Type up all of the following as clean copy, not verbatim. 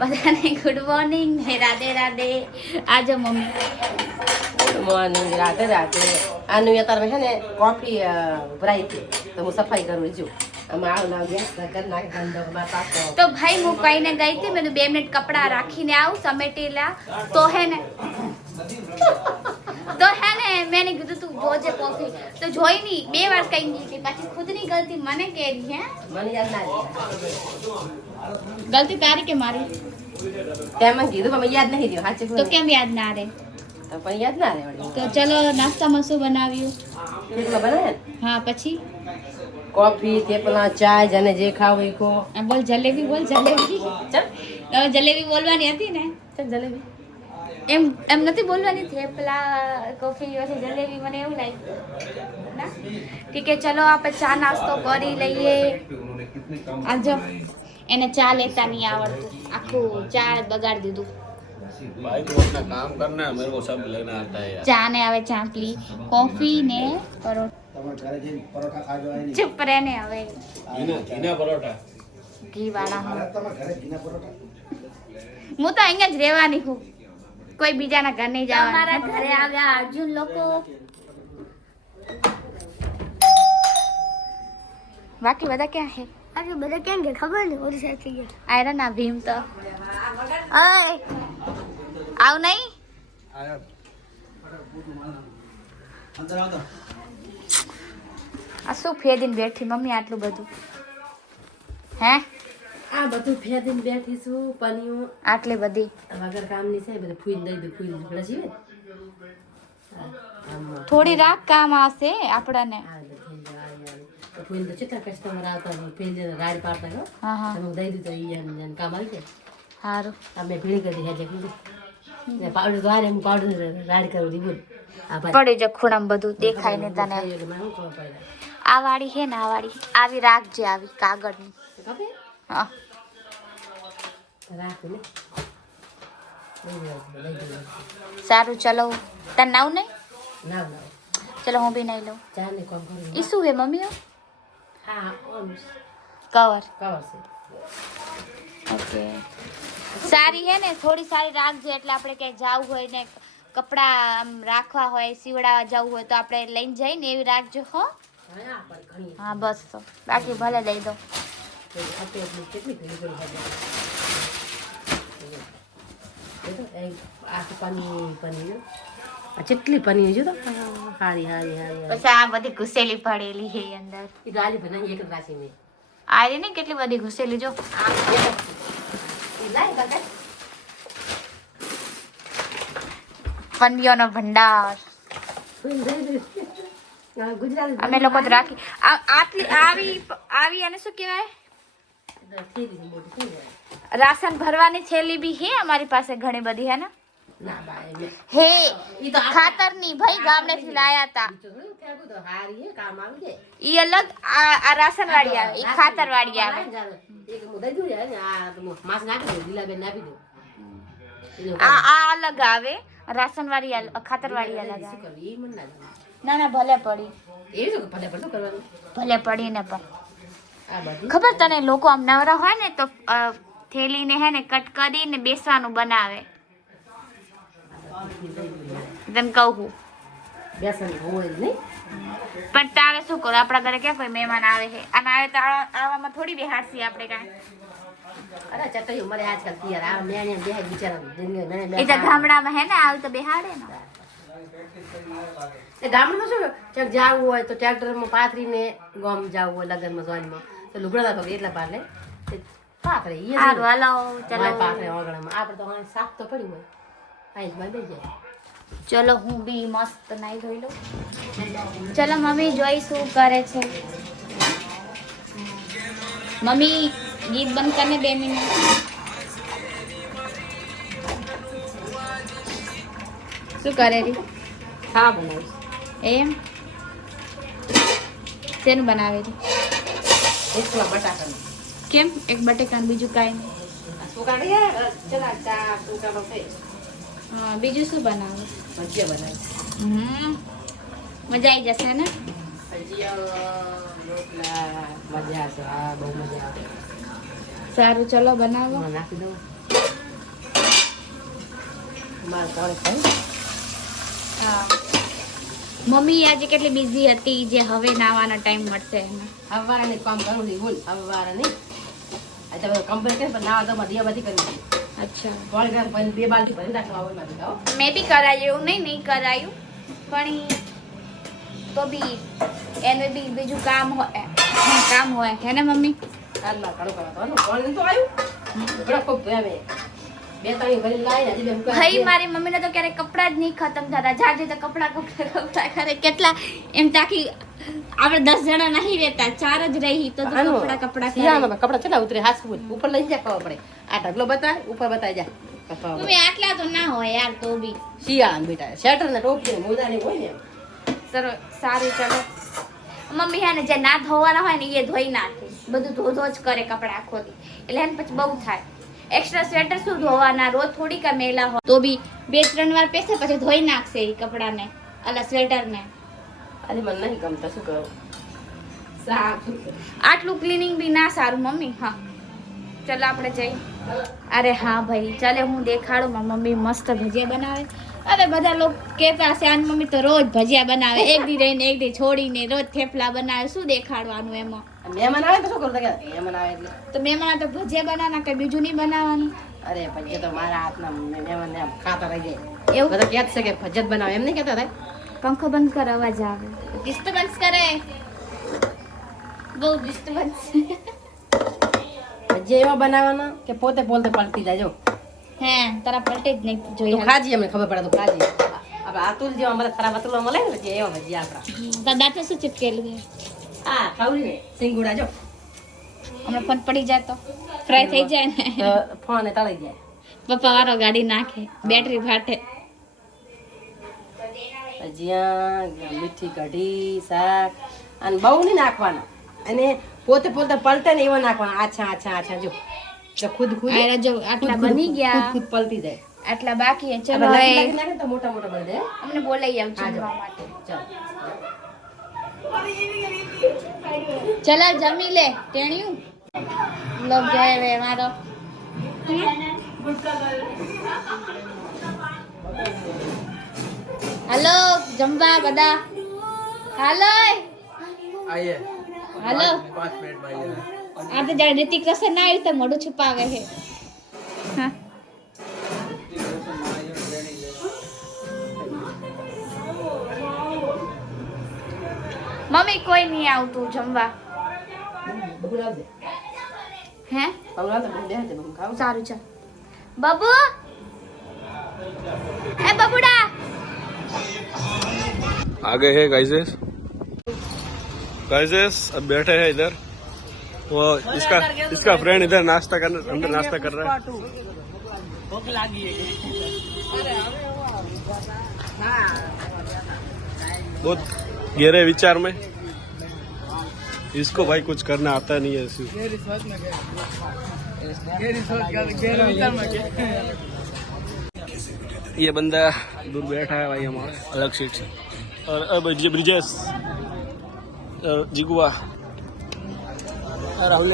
બધાને good morning ને રાધે રાધે. આજે mummy good morning, Radhe Radhe. આનું અત્યારે છે ને કોફી ભરાઈ હતી તો હું સફાઈ કરું છું. આમાં આવું ગેસ કરી નાખી ધંધોમાં પાકો. તો ભાઈ હું કહીને ગઈ હતી, મેં 2 મિનિટ કપડા રાખીને આવું સમેટેલા તો હે ને મેને કીધું તું જોજે કોફી તો જોઈ નહીં, 2 વાર કહી દીધી પછી ખુદની ગલતી મને કેરી હે. મને યાદ ના ગલતી તારી કે મારી? ત્યાં મને કીધું પણ યાદ નહીં રહ્યું. સાચું તો કેમ યાદ ના રહે? તો પણ યાદ ના રહે વળી. તો ચલો નાસ્તામાં શું બનાવ્યું? કેટલા બનાવે ને હા પછી કોફી, થેપલા, ચા, જેને જે ખાવું એ ખો. બોલ જલેબી, બોલ જલેબી. ચલ હવે જલેબી બોલવાની હતી ને? ચલ જલેબી. એમ નથી બોલવાની. થેપલા, કોફી પછી જલેબી, મને એવું લાગ્યું ના. ઠીક છે, ચલો આપણે ચા નાસ્તો કરી લઈએ. આજો એને ચા લેતા નહીં આવડતું, આખું ચા બગાડી દીધું. भाई तू अपना काम करना है, मेरे को सब लेना आता है यार. ચા ને આવે ચાંપલી, કોફી ને પરોઠા. ચૂપ રહે ને હવે. घीना परोठा. ઘી વાળા હું તો અહીંયા જ રહેવાની છું, કોઈ બીજાના ઘર નહીં જવાનું. અમારા ઘરે આવ્યા અર્જુન લોકો. બાકી બધા ક્યાં છે? अरे बड़ा क्या गया खबर नहीं और साथ गया આયરા ના ભીમ તો ઓય આવ નહીં. આ શું ફેદીને બેઠી મમ્મી આટલું બધું? હે આ બધું ફેદીને બેઠી છું. પનિયું આટલી બધી વગર કામની છે, બધું ફૂલ દઈ દઉં. ફૂલ આપણે જીવે થોડી રાખ કામ આવશે આપણને. ફૂલ તો કેટલા કસ્ટમર આવતા હોય, ફૂલ રાડ પાડતા હો. હા હા તમે દઈ દીધો ઈ કામ આવી જાય. સારું. અમે ભીડી કરી હેજે કીધું ને પાવડર તો આને હું પાવડર રાડ કરું દી બોલ. આ ભાઈ પડી જ ખૂણામાં બધું દેખાય ને તને. એટલે મને શું ખબર પડે આ વાળી છે ને, આ વાળી આવી રાખજે, આવી કાગળની. ખબર હા રાખું ને લઈ દઉં. સારું ચલો. તને નાવ નહીં? લાવ લાવ ચલો હું બી નહીં લઉં. ચા ને કોમ કરું. એ શું હે મમ્મી? હા ઓમ કવર. કવર છે. ઓકે સારી હે ને, થોડી સારી રાખજો એટલે આપણે ક્યાંય જવું હોય ને કપડાં આમ રાખવા હોય, સીવડાવવા જવું હોય તો આપણે લઈને જઈને એવી રાખજો હો. હા પણ ઘણી હા બસ, તો બાકી ભલે દઈ દો. કેટલી ભીડી પડી છે. આ પનીર જેટલી પનીર જો તો હારી હારી હારી પછી આ બધી ઘુસેલી પડેલી છે અંદર. એ ગાલી બનાવી એક રાશી મેં આ રહી ને કેટલી બધી ઘુસેલી જો. પંડીઓનો ભંડાર ગુજરાતી અમે લોકો તો રાખી. આટલી આવી અને શું કહેવાય, રાશન ભરવાની થેલી બી હે અમારી પાસે ઘણી બધી હે ને. ના બાય હે ખાતરની ભાઈ ગામડેથી લાયા તા. હારી હે કામ આવી જાય. ઈ અલગ, આ રાશન વાળી આવે, ઈ ખાતર વાળી આવે. એક મુદઈ દઉં યાર ને આ તો માસ નાખી દઉં, લીલાબેન આપી દઉં. આ અલગ આવે, રાશન વાળી ખાતર વાળી અલગ શું આવે. કરવું એ મને ના જાણે. ના ના ભલે પડી, એવી શું ભલે ભલે કરવાનું. ભલે પડી ને પણ આ બધી ખબર તને, લોકો આમ નવરા હોય ને તો થેલીને હે ને કટ કરીને બેસવાનું બનાવે. તને કહું છું બેસન હોય જ નહીં. પણ તારે શું કરું, આપણા ઘરે ક્યાં કોઈ મહેમાન આવે છે, અને આવે તો આવામાં થોડી બેહાડશી આપણે કાંઈ. અરે ચટઈ મારે આજકાલ તૈયાર આ મેં બે બિચારા જિંદગી મેં એ તો ગામડામાં હે ને આવી તો બેહાડે ને. એ ગામડામાં શું ક્યાંક જવું હોય તો ટ્રેક્ટરમાં પાથરીને ગામ જવું હોય લગ્નમાં જોઈનમાં તો લુગડા પકડી એટલા પાર લે પાથરે એ સારું હાલો ચલો. પાથરે ઓગણામાં આપણે તો શાક તો પડ્યું હોય આઈ જ બાંધી જાય. ચલો હું બી મસ્ત નાઈ ધોઈ લઉં. ચલો મમ્મી જોઈ શું કરે છે. મમ્મી ગીત બંધ કરને 2 મિનિટ. શું કરે રી? હા બનાવીશ. એમ શેનું બનાવે રી? એકલા બટાકાનું. કેમ એક બટેકાનું, બીજું કાંઈ નહીં? સુકાડી ચલા ચા સુકાડો થઈ. હા બીજું શું બનાવે? ભજીયા બનાવીશ. મજા આવી જશે ને? રોટલા મજા છે. હા બહુ મજા આવે. સારું ચલો બનાવો. નાખી દઉં. મારે કોણ ખાઈ હા મમ્મી આજે કેટલી બિઝી હતી જે હવે નાવાનો ટાઈમ મળશે એને હવારાની કામ કરવું નહીં બોલ હવારાની આ તમે કમ્પ્લીટ કરી પણ ના તો મધ્ય બધી કરવી અચ્છા કોણ કરે પણ 2 બાલટી ભરી નાખવા હોય મારી જાઓ મેં બી કરાયું નહીં કરાયું પણ તો બી એને બી બીજું કામ હોય હે ને મમ્મી કાલમાં ઘણું કરવાનું કોણ તો આવ્યું બડા ખૂબ ધોયા મેં 2-3 ભરી લાવીને હજી મેં ભાઈ મારી મમ્મીને તો ક્યારેક કપડાં જ નહીં ખતમ થતા જાજે તો કપડાં કરે કેટલા એમ તાકી આપણે 10 જણા નહીં રહેતા 4 જ રહી તો કપડાં શિયાળામાં કપડાં કેટલા ઉતરે હાથ ઉપર લઈ જા ખબર પડે આ ઢગલો બતાય ઉપર બતાય જા મમ્મી આટલા તો ના હોય યાર તો બી શિયાળા બેટા શર્ટર ને ટોપી ને મોજા ને હોય ને સારું ચલો મમ્મી હે ને જે ના ધોવાના હોય ને એ ધોઈ નાખે બધું ધો જ કરે કપડાં આખો દી એટલે એને પછી બહુ થાય એક્સ્ટ્રા સ્વેટર શું ધોવાના રોજ થોડી કા મેલા હોય તો બી 2-3 વાર પહેસે પછી ધોઈ નાખશે એ કપડાને અલા સ્વેટરને આજે મને નહીં ગમતા શું કરું આટલું ક્લીનિંગ બી ના સારું મમ્મી હા ચલો આપણે જઈએ અરે હા ભાઈ ચાલે હું દેખાડું મારી મમ્મી મસ્ત ભજીયા બનાવે અરે બધા લોકો કહેતા હશે આની મમ્મી તો રોજ ભજીયા બનાવે એક દી રહીને એક દી છોડીને રોજ થેપલા બનાવે શું દેખાડવાનું એમાં મહેમાન આવે તો શું કરું કે મહેમાન આવે એટલે તો મહેમાન તો ભજીયા બનાવવાના કઈ બીજું નહીં બનાવવાનું અરે ભજીયા તો મારા હાથના મહેમાન ને ખાતા રહી જાય એવું બધા કહે છે કે ભજીયા બનાવે એમ નહીં કહેતા હતા પંખો બંધ કર અવાજ આવે ડિસ્ટર્બન્સ કરે બહુ ડિસ્ટર્બન્સ ભજીયા એવા બનાવવાના કે પોતે બોલતે પલટી જાય હે તારા પલટે જ નહીં તો જોઈએ ખાજી અમને ખબર પડે તો ખાજી આપણે આતુલ જેવા અમારે ખરાબ અતુલ મળે ને જે એવા ભજીયા આપણા દાદા શું ચીપકેલું છે હા ખાવું ને સિંગુડા જો હમણાં ફોન પડી જાય તો ફ્રાય થઈ જાય ને ફોન ને તળી જાય પપ્પા વાળો ગાડી નાખે બેટરી ફાટે ભજીયા મીઠી કઢી શાક અને બહુ નહીં નાખવાના અને પોતે પોતે પલટે ને એવા નાખવાના આછા જો તો ખુદ જો આટલા બની ગયા ખુદ પલટી જાય આટલા બાકી છે ચલો હવે હવે નાખે તો મોટા મોટા બની જાય અમને બોલાઈ આવ જમવા માટે ચાલ ચલો જમી લે ટેણ્યું લોક જાય હવે મારો હાલો જમવા બધા હાલો आइए હાલો 5 मिनट में आइए આ તો જાણે રિતિક રોશન ના આવ્યું તો મોઢું છુપાવે છે હા મમ્મી કોઈ નહીં આવતું જમવા બગુડા દે હે બગુડા તો દે દે બગુ ખાવ સારું ચાલ બાબુ એ બબુડા आगे है गाइजेस अब बैठे हैं इधर वो इसका फ्रेंड इधर नाश्ता कर रहा है बहुत गहरे विचार में इसको भाई कुछ करना आता नहीं है ये बंदा दूर बैठा है भाई हमारे अलग सीट से और अब ब्रिजेश और जिगुआ राहुल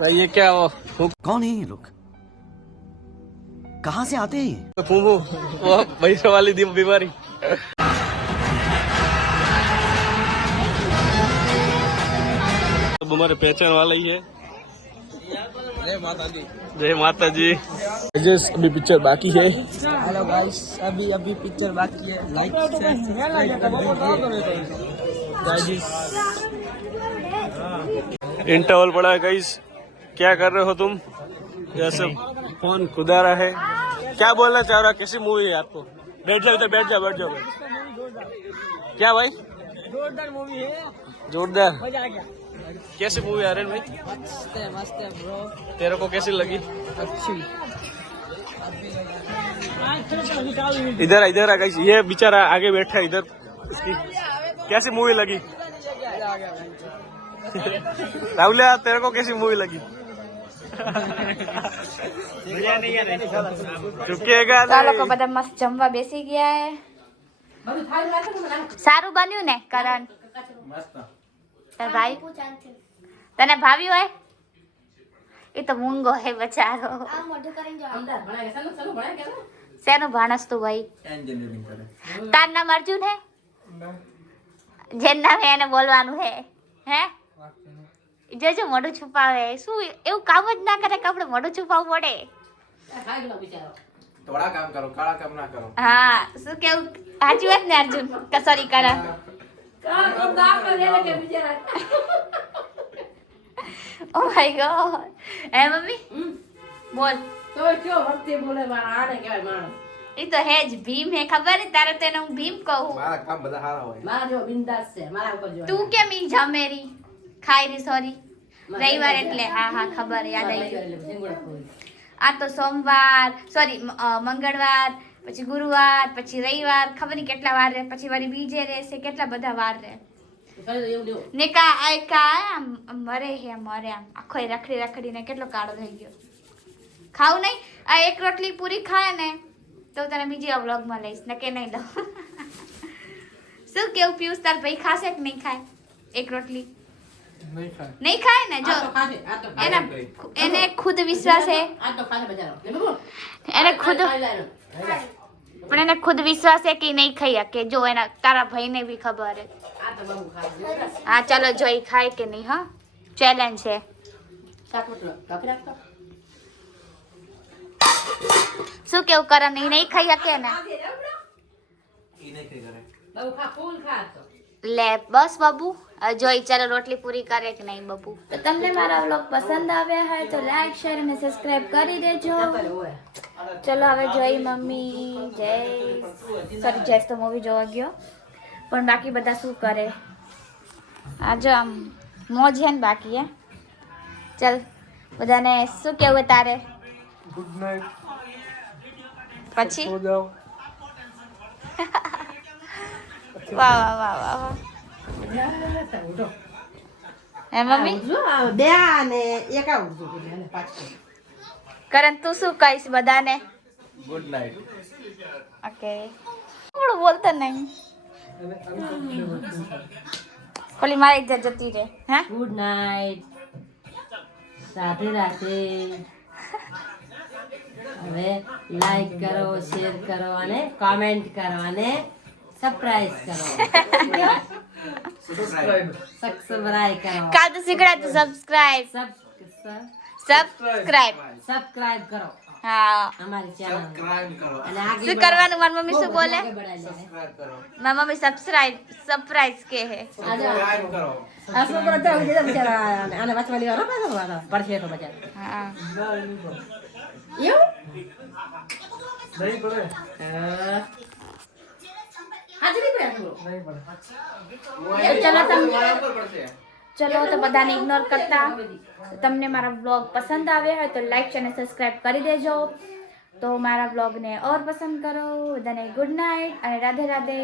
भाई ये क्या वो कौन है ये लोग कहाँ से आते हैं ये फूफू वो पैसे वाली बीमारी अब हमारे पहचान वाला ही है जय माता जी अभी पिक्चर बाकी है हेलो गाइस अभी पिक्चर बाकी है लाइक इंटरवल पड़ा है गाइस क्या कर रहे हो तुम जैसे फोन खुदा रहा है क्या बोलना चाह रहा कैसी मूवी है आपको बैठ जाओ इधर बैठ जाओ भाई क्या भाई जोरदार मूवी है जोरदार मजा आ गया कैसी मूवी आ रही है भाई मस्त है ब्रो तेरे को कैसी लगी अच्छी इधर इधर आ गाइस ये बेचारा आगे बैठा है इधर इसकी कैसी मूवी लगी राहुल तेरे को कैसी मूवी लगी ચૂકેગા ચાલો લોકો બધા મસ્ત જમવા બેસી ગયા હે સારું બન્યું ને કરણ તાર ભાઈ તને ભાવ્યું હોય એ તો મૂંગો હે બચારો. આ મોઢું કરીને જો અમદાવાદ ભણાય કે સાનું ભણાય કે શેનું ભાણસ તું ભાઈ? एंजिनियरिंग करे તાર નામ અર્જુન હે? જેન નામ હે એને બોલવાનું હે. હે જો મોઢું છુપાવે. શું એવું કામ જ ના કરે કે આપણે મોઢું છુપાવવું પડે? ખાઈ ગયો બિચારો. थोड़ा काम करो काला काम ना करो હા શું કેવું? સાચી વાત ને અર્જુન? સોરી કરા. કા કોમ દામ લે લે કે બિચારા. Oh my God. હે મમ્મી બોલ. તો કયો વખતે બોલે મારા આને કહેવાય માણસ. એ તો હે જ ભીમ હે ખબર ને તારે તો એને હું ભીમ કહું. मारा काम बड़ा हारा हुआ है મારા જો બિંદાસ છે મારા ઉપર જો. તું કેમ ઈ જમેરી ખાઈ રહી? સોરી રવિવાર એટલે હા હા ખબર યાદ આવી ગયું. આ તો સોમવાર સોરી મંગળવાર પછી ગુરુવાર પછી રવિવાર ખબર નહીં કેટલા વાર રહે પછી વળી બીજે રહેશે કેટલા બધા વાર રહે ને કા મરે હે મરે આમ આખો રખડી રખડીને કેટલો કાળો થઈ ગયો. ખાવું નહીં આ એક રોટલી પૂરી ખાય ને તો તને બીજી વ્લોગમાં લઈશ ને કે નહીં દઉં. શું કેવું પિયુષ તાર ભાઈ ખાશે કે નહીં ખાય એક રોટલી? नहीं खाए નહીં ખાય ને જો આ તો ખાશે આ તો એના એને ખુદ વિશ્વાસ હે આ તો ખાશે બજારો લે બાબુ એને ખુદ ખાઈ લે પણ એને ખુદ વિશ્વાસ હે કે ઈ નહીં ખાઈ શકે. જો એના તારા ભાઈને બી ખબર હે. આ તો બાબુ ખાશે હા ચાલો જોઈ ખાય કે નહીં. હા ચેલેન્જ છે. સાકુટલો કાપી રાખતો શું કેવું કરણ ઈ નહીં ખાઈ શકે ને? ये नहीं करे બાબુ ખા ફૂલ ખા તો લે બસ બાબુ જોઈ ચાલો રોટલી પૂરી કરે કે નહીં બાબુ. તો તમને મારા વ્લોગ પસંદ આવ્યા હોય તો લાઈક શેર અને સબસ્ક્રાઇબ કરી દેજો. ઓય ચલો હવે જોઈ મમ્મી જયેશ તો મૂવી જોવા ગયો પણ બાકી બધા શું કરે? આજે આમ મોજ હે ને બાકી હે. ચલ બધાને શું કેવું તારે? गुड नाइट પછી सो जाओ વાહ વાહ વાહ વાહ વાહ. ઉઠો હે મમ્મી જો બે અને એક આ ઉઠો એટલે પાછો કરણ તું શું કહીશ બધાને? गुड नाइट ઓકે થોડું બોલતો નહીં ખોલી મારી ઇજ્જત જતી રહે. હે ગુડ નાઇટ રાધે રાધે હવે લાઈક કરો શેર કરો અને કોમેન્ટ કરો અને સબસ્ક્રાઇબ કરો सब्सक्राइब સબસ્ક્રાઇબ કરો કાલ તો શીખડા તું સબસ્ક્રાઇબ સબસ્ક્રાઇબ કરો હા અમારી ચેનલ सब्सक्राइब करो અને આગે શું કરવાનું? મારી મમ્મી શું બોલે? सब्सक्राइब करो મારી મમ્મી સરપ્રાઈઝ કે હે. सब्सक्राइब करो આ છોકરો તો ઉજે બિચારા આને વાંચવા લેવાનો પાછો વાળો પડશે તો બચારો હા એવું नहीं पड़े હાજરી પડે છોકરો नहीं पड़े ચલો તમે बराबर पड़ते हैं ચલો તો બધાને ઇગ્નોર કરતા તમને મારા બ્લોગ પસંદ આવ્યા હોય તો લાઈક અને સબસ્ક્રાઇબ કરી દેજો. તો મારા બ્લોગને ઓર પસંદ કરો. બધાને ગુડ નાઇટ અને રાધે રાધે.